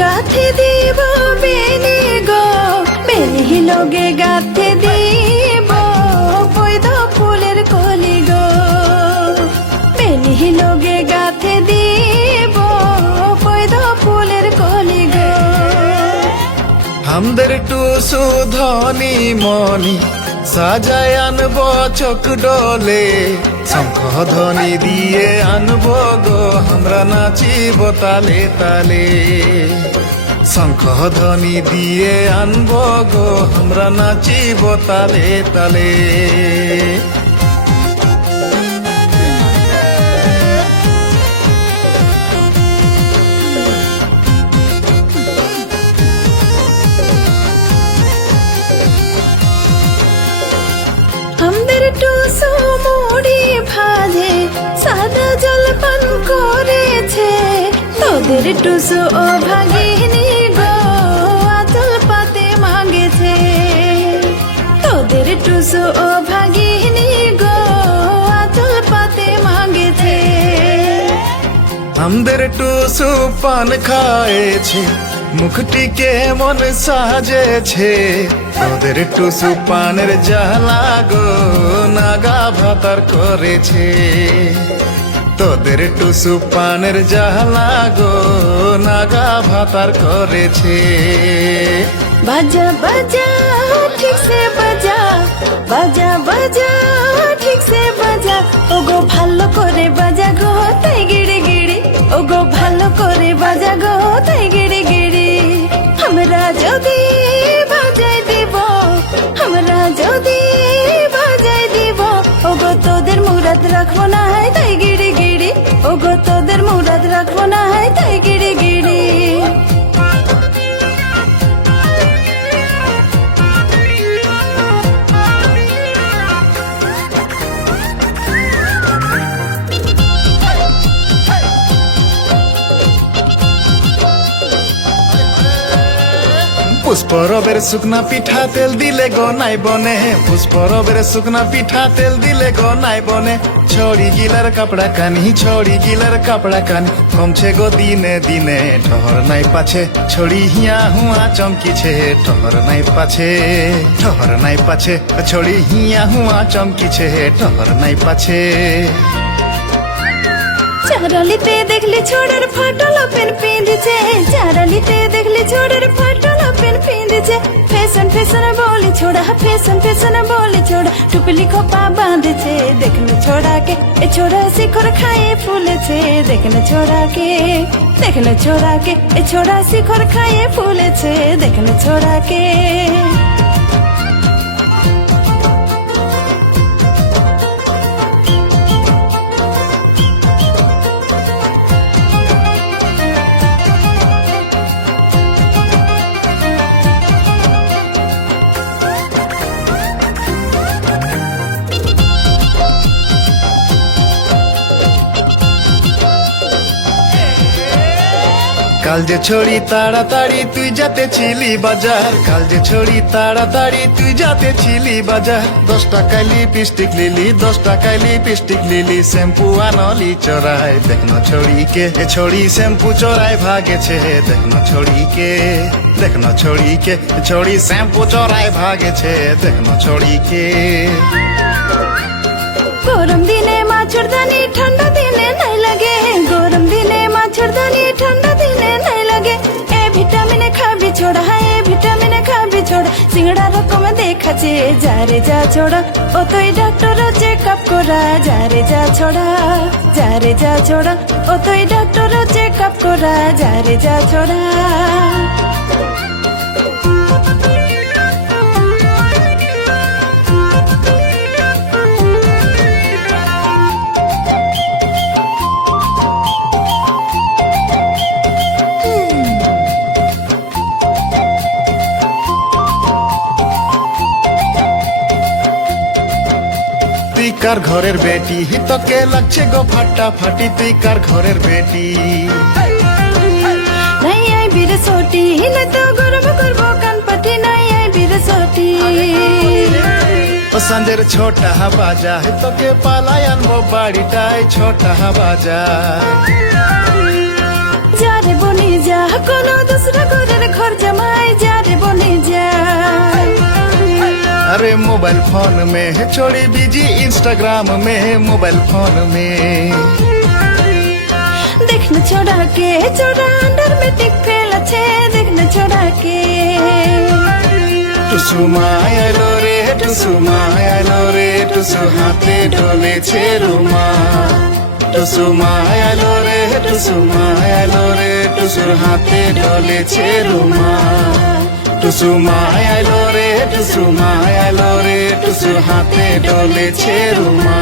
গাথে দিব বেনি গো, বেনি লগে গাথে দিব বৈধ ফুলের কলি গো, বেনি লগে গাথে দিব বৈধ ফুলের কলি গো। আমাদের টুসু ধনী মনি সাজায় আনব চোখ ডোলে, শঙ্খ ধ্বনি দিয়ে আনব গো আমরা নাচিব তালে তালে, শঙ্খ ধ্বনি দিয়ে আনব গো আমরা নাচিব তালে তালে। আমাদের টুসু মুড়ি ভাজে সাদা জলপান করেছে, তোদের টুসু ও ভাগিনী গো আচল পাতে মাগেছে, তোদের টুসু ও ভাগিনী গো আচল পাতে মাগেছে। আমাদের টুসু পান খায়েছে মুখটিকে মন সাজেছে, তোদের টুসু পানের জ্বালা গো নাগা ভাতার করেছে, তোদের টুসু পানের জ্বালা গো নাগা ভাতার করেছে। বাজা বাজা ঠিক সে বাজা, বাজা বাজা ঠিক সে বাজা, ওগো ভালো করে বাজা গো তাই গিড়ি গিড়ি, ওগো ভালো করে বাজা গো তাই গিড়ি গিড়ি। আমরা যদি বাজাই দিব, আমরা যদি বাজাই দিব, ওগো তোদের মুরাদ রাখবো না হয় তাই গিড়ি গিড়ি, ওগো তোদের মুরাদ রাখবো না হয় তাই গিড়ি গিড়ি। পুষ্পরবের শুকনা পিঠা তেল দিলে গো নাই বনে, পুষ্পরবের শুকনা পিঠা তেল দিলে গো নাই বনে, ছড়ি গিলার কাপড়া কানি, ছড়ি গিলার কাপড়া কানি, কমছে গো দিনে দিনে ঠহর নাই পাছে, ছড়ি হিয়া হুয়া চমকিছে ঠহর নাই পাছে, ঠহর নাই পাছে, ছড়ি হিয়া হুয়া চমকিছে ঠহর নাই পাছে। চারালিতে দেখলি ছোড়ার ফাটল পেন পিঁধেছে, চারালিতে দেখলি ছোড়ার ফাটল পেন পিঁধেছে, ফ্যাশন ফ্যাশন বলি ছোড়া, ফ্যাশন ফ্যাশন বলি ছোড়া, টুপলি খোপা বাঁধেছে, দেখলো ছোড়াকে এ ছোড়া শিখর খায়ে ফুলেছে, দেখলো ছোড়াকে, দেখলো ছোড়াকে এ ছোড়া শিখর খায়ে ফুলেছে, দেখলো ছোড়াকে। কাল যে ছড়ি তাড়াতাড়ি তুই যাতে ছিলি বাজার, কাল যে ছড়ি তাড়াতাড়ি তুই যাতে ছিলি বাজার, 10 টাকায় লিপস্টিক লিলি, 10 টাকায় লিপস্টিক লিলি, শ্যাম্পু আনলি চড়াই, দেখনো ছড়িকে এ ছড়ি শ্যাম্পু চড়াই ভাগেছে, দেখনো ছড়িকে, দেখনো ছড়িকে ছড়ি শ্যাম্পু চড়াই ভাগেছে, দেখনো ছড়িকে। গরম দিনে মাছের দানি ঠান্ডা দিনে নাই লাগে, গরম দিনে মাছের দানি ঠান্ডা দিনে নাই লাগে, এ ভিটামিনে খাবি ছোড়া, এ ভিটামিনে খাবি ছোড়া, সিঙ্গড়া রকম দেখাচ্ছে যারে যা ছোড়া, ও তুই ডাক্তার চেক আপ করা, যারে যা ছোড়া, যারে যা ছোড়া, ও তুই ডাক্তার চেক আপ করা, যারে যা ছোড়া। তুই কার ঘরের বেটি তোকে লাগছে গো ফাটা ফাটি, তুই কার ঘরের বেটি। নাই আই বীর সোটি হিলে তো গরম করবো কান পাটি, নাই আই বীর সোটি। ও সঞ্জের ছোটা বাজা তোকে পালাই আনবো বাড়িটায় ছোটা বাজা। যারে বনি যা কোনো দুসরা ঘরের ঘর জামাই যা রে বনে যা अरे मोबाइल फोन में है छोड़ी बिजी इंस्टाग्राम में है मोबाइल फोन में देखना छोड़ा के छोड़ा अंडर में टिक फेल छे देखना छोड़ा के टुसु मायालो रे टुसु मायालो रे टुसु हाथे डोले छे रुमा टुसु मायालो रे टुसु मायालो रे टुसु हाथे डोले छे रुमा टुसु मायालो रे टुसु मायालो रे टुसु हाथे डोले छे रुमा